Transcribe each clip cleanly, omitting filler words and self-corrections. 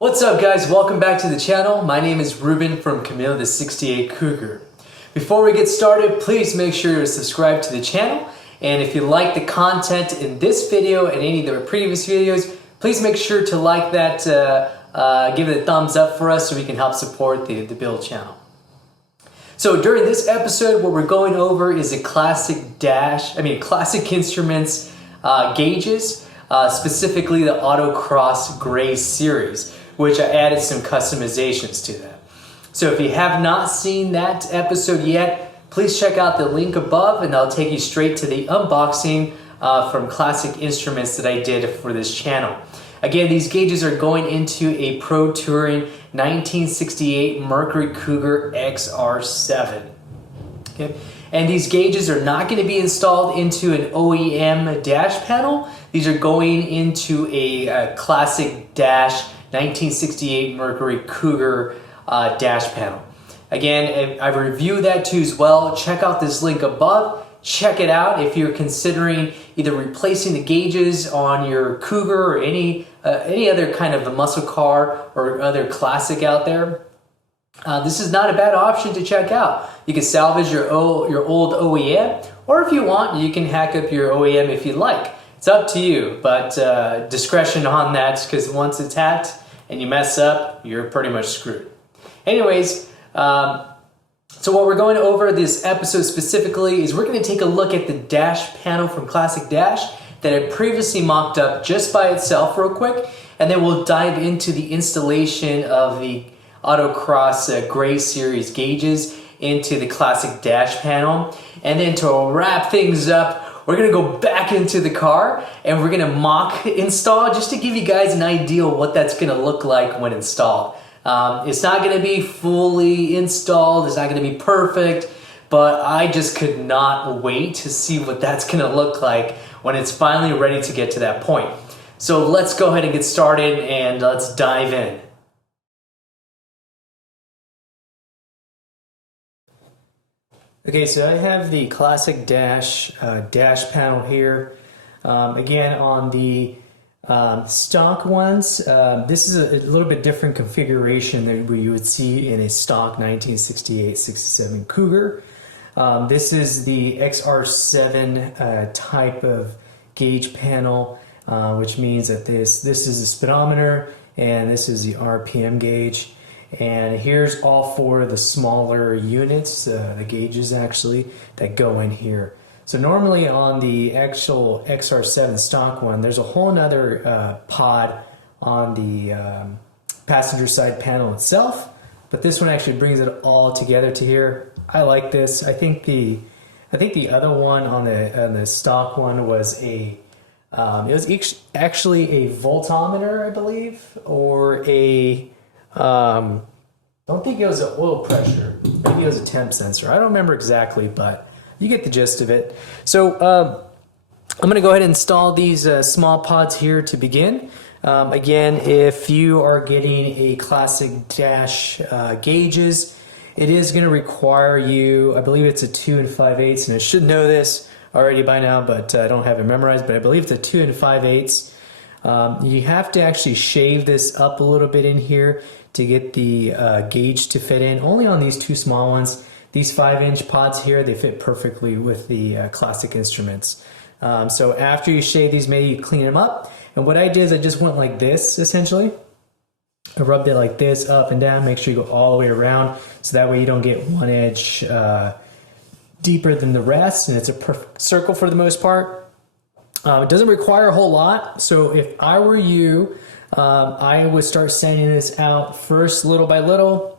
What's up guys, welcome back to the channel. My name is Ruben from Camille the 68 Cougar. Before we get started, please make sure you're subscribed to the channel. And if you like the content in this video and any of the previous videos, please make sure to like that, give it a thumbs up for us so we can help support the build channel. So during this episode, what we're going over is a classic instruments gauges, specifically the Autocross Gray series, which I added some customizations to that. So if you have not seen that episode yet, please check out the link above and I'll take you straight to the unboxing from Classic Instruments that I did for this channel. Again, these gauges are going into a Pro Touring 1968 Mercury Cougar XR7. Okay? And these gauges are not going to be installed into an OEM dash panel. These are going into a classic dash 1968 Mercury Cougar dash panel. Again, I've reviewed that too as well. Check out this link above. Check it out if you're considering either replacing the gauges on your Cougar or any other kind of a muscle car or other classic out there. This is not a bad option to check out. You can salvage your old OEM, or if you want, you can hack up your OEM if you like. It's up to you, but discretion on that, because once it's hacked and you mess up, you're pretty much screwed. Anyways, so what we're going over this episode specifically is we're going to take a look at the dash panel from Classic Dash that I previously mocked up just by itself real quick, and then we'll dive into the installation of the Autocross Gray Series gauges into the Classic Dash panel. And then to wrap things up, we're going to go back into the car and we're going to mock install just to give you guys an idea of what that's going to look like when installed. It's not going to be fully installed, it's not going to be perfect, but I just could not wait to see what that's going to look like when it's finally ready to get to that point. So let's go ahead and get started and let's dive in. Okay, so I have the Classic Dash dash panel here. Again, on the stock ones, this is a little bit different configuration than what you would see in a stock 1968-67 Cougar. This is the XR7 type of gauge panel, which means that this is the speedometer and this is the RPM gauge. And here's all four of the smaller units, the gauges actually, that go in here. So normally on the actual XR7 stock one, there's a whole nother pod on the passenger side panel itself, but this one actually brings it all together to here. I like this. I think the other one on the stock one was it was actually a voltometer, I believe, or a don't think it was an oil pressure. Maybe it was a temp sensor. I don't remember exactly, but you get the gist of it. So I'm going to go ahead and install these small pods here to begin. Again, if you are getting a Classic Dash gauges, it is going to require you, I believe it's a 2 5/8, and I should know this already by now, but I don't have it memorized, but I believe it's a 2 5/8. You have to actually shave this up a little bit in here to get the gauge to fit in. Only on these two small ones. These 5-inch pods here, they fit perfectly with the Classic Instruments. So after you shave these, maybe you clean them up. And what I did is I just went like this, essentially. I rubbed it like this, up and down. Make sure you go all the way around, so that way you don't get one edge deeper than the rest, and it's a perfect circle for the most part. It doesn't require a whole lot, so if I were you, I would start sending this out first little by little,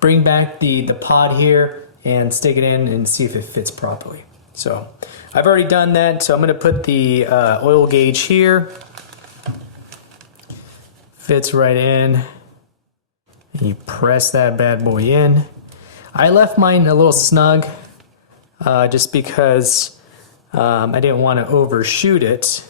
bring back the pod here and stick it in and see if it fits properly. So I've already done that, so I'm going to put the oil gauge here. Fits right in, and you press that bad boy in. I left mine a little snug just because I didn't want to overshoot it,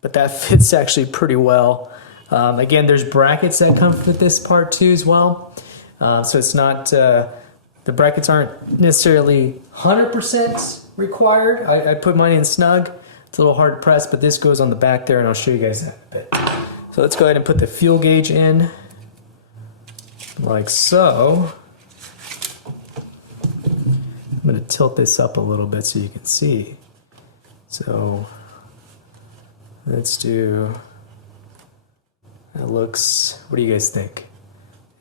but that fits actually pretty well. Again, there's brackets that come with this part too as well, so it's not the brackets aren't necessarily 100% required. I put mine in snug. It's a little hard pressed, but this goes on the back there, and I'll show you guys that in a bit. So let's go ahead and put the fuel gauge in, like so. I'm going to tilt this up a little bit so you can see. So let's do, that looks, what do you guys think?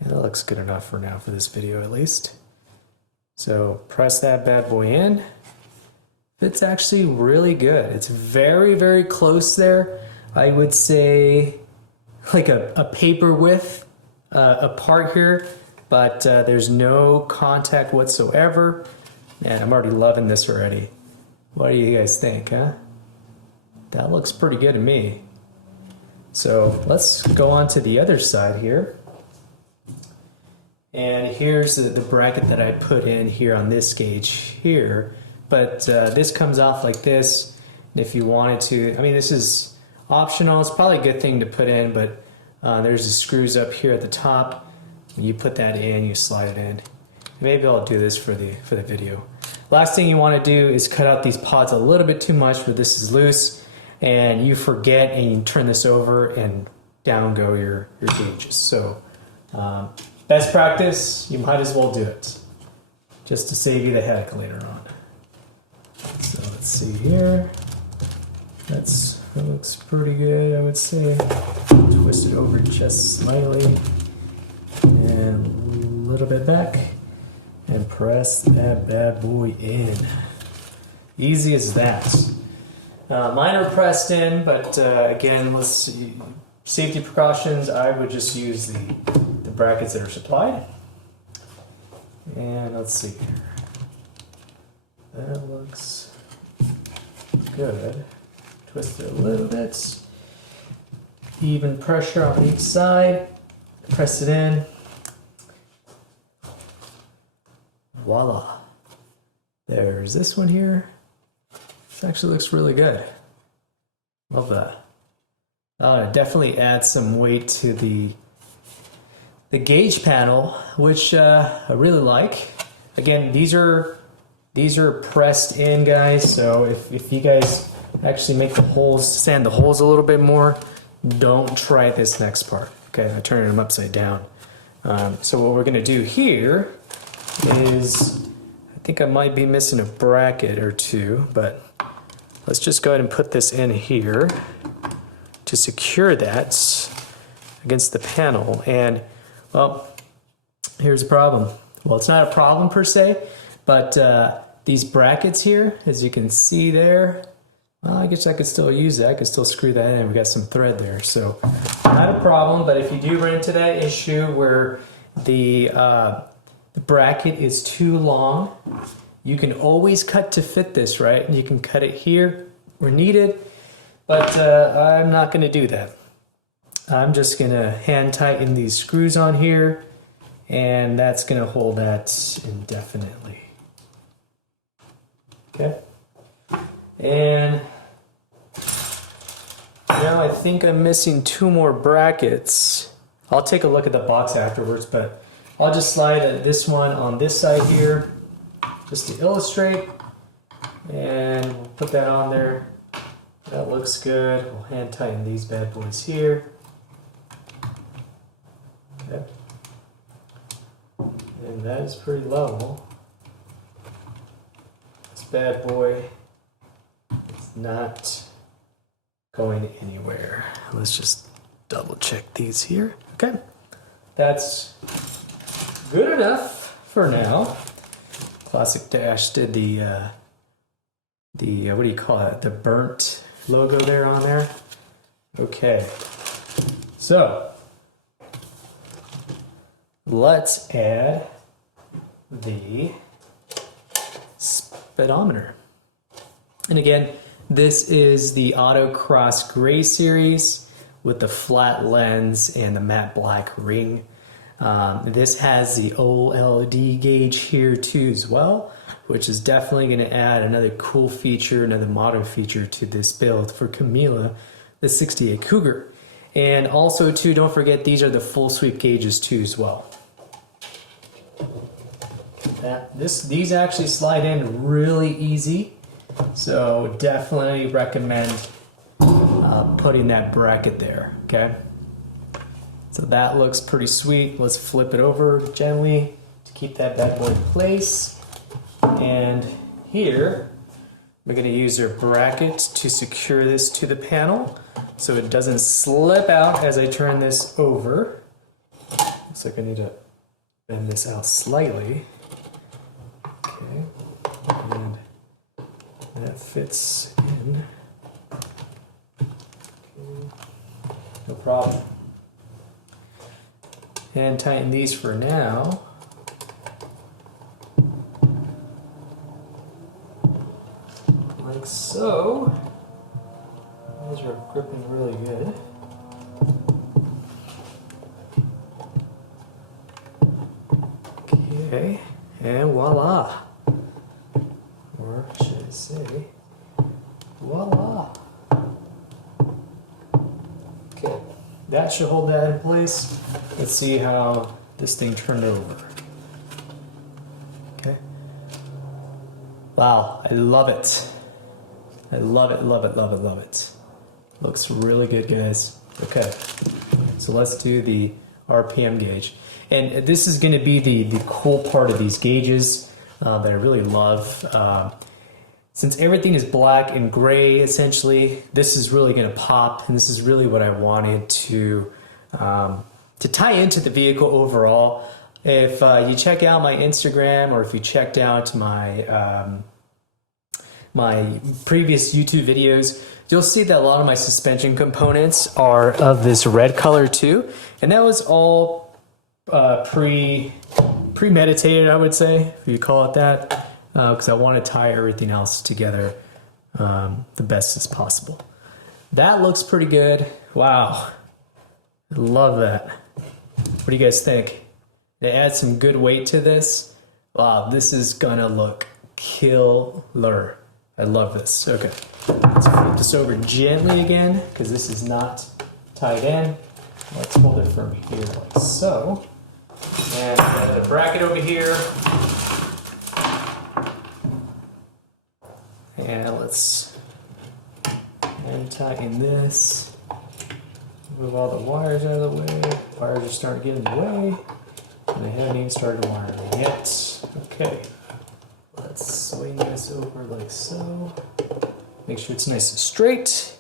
Yeah, that looks good enough for now, for this video at least. So press that bad boy in. It's actually really good. It's very, very close there. I would say like a paper width apart here, but there's no contact whatsoever. And I'm already loving this already. What do you guys think, huh? That looks pretty good to me. So let's go on to the other side here. And here's the bracket that I put in here on this gauge here. But this comes off like this. And if you wanted to, I mean, this is optional. It's probably a good thing to put in, but there's the screws up here at the top. You put that in, you slide it in. Maybe I'll do this for the video. Last thing you want to do is cut out these pods a little bit too much where this is loose, and you forget and you turn this over and down go your gauges. So best practice, you might as well do it just to save you the headache later on. So let's see here. That looks pretty good, I would say. Twist it over just slightly and a little bit back and press that bad boy in. Easy as that. Mine are pressed in, but again, let's see. Safety precautions, I would just use the brackets that are supplied. And let's see here. That looks good. Twist it a little bit. Even pressure on each side. Press it in. Voila. There's this one here. This actually looks really good. Love that. It definitely adds some weight to the gauge panel, which I really like. Again, these are pressed in, guys. So if you guys actually make the holes, sand the holes a little bit more, don't try this next part. Okay, I'm turning them upside down. So what we're gonna do here is, I think I might be missing a bracket or two, but let's just go ahead and put this in here to secure that against the panel. And well, here's the problem. Well, it's not a problem per se, but these brackets here, as you can see there, well, I guess I could still use that. I could still screw that in. We got some thread there, so not a problem. But if you do run into that issue where the bracket is too long, you can always cut to fit this, right? You can cut it here where needed, but I'm not going to do that. I'm just going to hand tighten these screws on here, and that's going to hold that indefinitely. Okay. And now I think I'm missing two more brackets. I'll take a look at the box afterwards, but I'll just slide this one on this side here just to illustrate, and we'll put that on there. That looks good. We'll hand tighten these bad boys here. Okay. And that is pretty level. This bad boy is not going anywhere. Let's just double check these here. Okay. That's good enough for now. Classic Dash did the what do you call it? The burnt logo there on there. Okay. So let's add the speedometer. And again, this is the Autocross Gray Series with the flat lens and the matte black ring. This has the OLED gauge here too as well, which is definitely going to add another cool feature, another modern feature to this build for Camila, the 68 Cougar. And also too, don't forget, these are the full sweep gauges too as well. These actually slide in really easy, so definitely recommend putting that bracket there, okay? So that looks pretty sweet. Let's flip it over gently to keep that bad boy in place. And here, we're going to use our bracket to secure this to the panel so it doesn't slip out as I turn this over. Looks like I need to bend this out slightly. Okay, and that fits in. Okay. No problem. And tighten these for now. Like so. These are gripping really good. Okay, and voila. Or should I say, voila. Okay, that should hold that in place. Let's see how this thing turned over. Okay. Wow, I love it. I love it, love it, love it, love it. Looks really good, guys. Okay, so let's do the RPM gauge. And this is gonna be the cool part of these gauges that I really love. Since everything is black and gray, essentially, this is really gonna pop, and this is really what I wanted to tie into the vehicle overall. If you check out my Instagram, or if you checked out my my previous YouTube videos, you'll see that a lot of my suspension components are of this red color too, and that was all premeditated, I would say, if you call it that, because I want to tie everything else together the best as possible. That looks pretty good. Wow, I love that. What do you guys think? They add some good weight to this. Wow, this is gonna look killer. I love this. Okay, let's flip this over gently again, because this is not tied in. Let's hold it from here like so. And a bracket over here. And let's tighten this. Move all the wires out of the way. Wires are starting to get in the way. And I haven't even started wiring yet. Okay. Let's swing this over like so. Make sure it's nice and straight.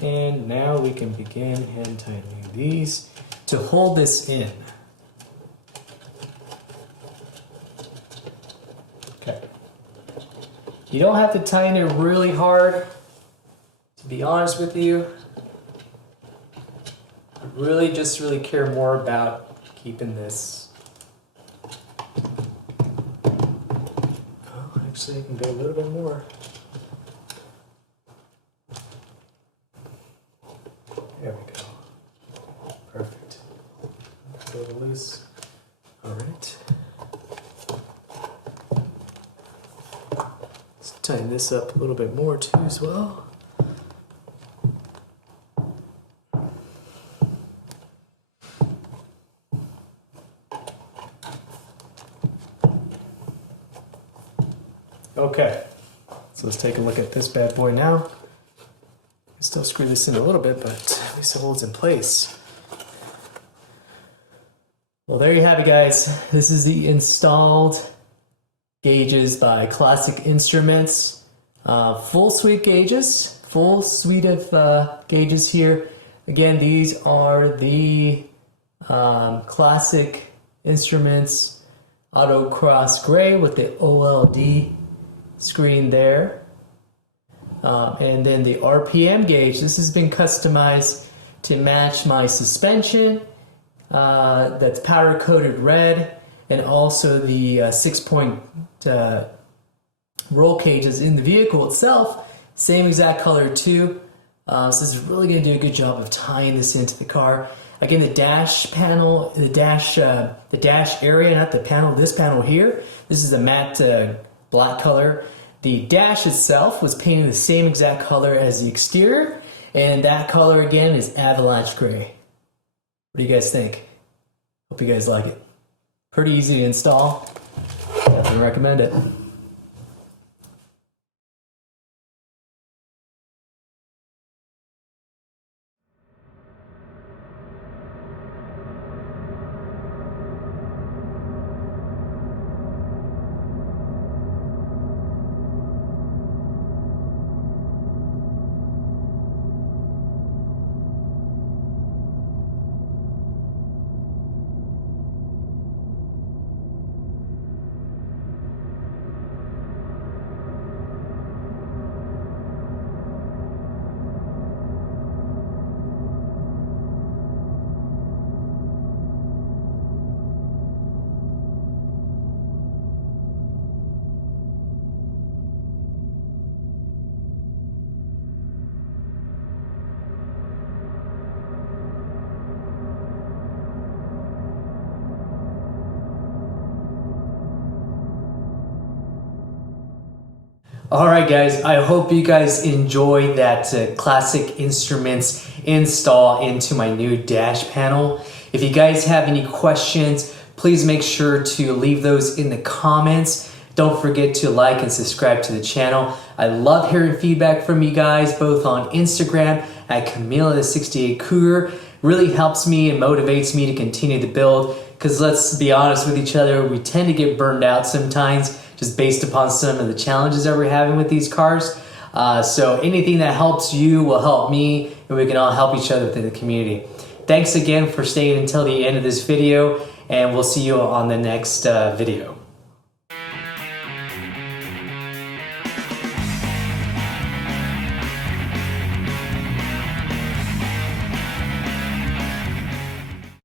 And now we can begin hand tightening these to hold this in. Okay. You don't have to tighten it really hard, to be honest with you. I really just care more about keeping this. Oh, actually I can go a little bit more. There we go. Perfect. A little loose. All right. Let's tighten this up a little bit more too as well. Okay, so let's take a look at this bad boy now. Still screw this in a little bit, but at least it holds in place. Well, there you have it, guys. This is the installed gauges by Classic Instruments. Full suite gauges, full suite of gauges here. Again, these are the Classic Instruments Autocross Gray with the OLD screen there. And then the RPM gauge, this has been customized to match my suspension that's powder coated red, and also the 6-point roll cages in the vehicle itself, same exact color too. So this is really going to do a good job of tying this into the car. Again, the dash panel, the dash area, not the panel, this panel here, this is a matte black color. The dash itself was painted the same exact color as the exterior, and that color again is avalanche gray. What do you guys think? Hope you guys like it. Pretty easy to install. Definitely recommend it. Alright guys, I hope you guys enjoyed that Classic Instruments install into my new dash panel. If you guys have any questions, please make sure to leave those in the comments. Don't forget to like and subscribe to the channel. I love hearing feedback from you guys, both on Instagram at Camila68 Cougar. Really helps me and motivates me to continue to build, because let's be honest with each other, we tend to get burned out sometimes just based upon some of the challenges that we're having with these cars. So anything that helps you will help me, and we can all help each other within the community. Thanks again for staying until the end of this video, and we'll see you on the next video.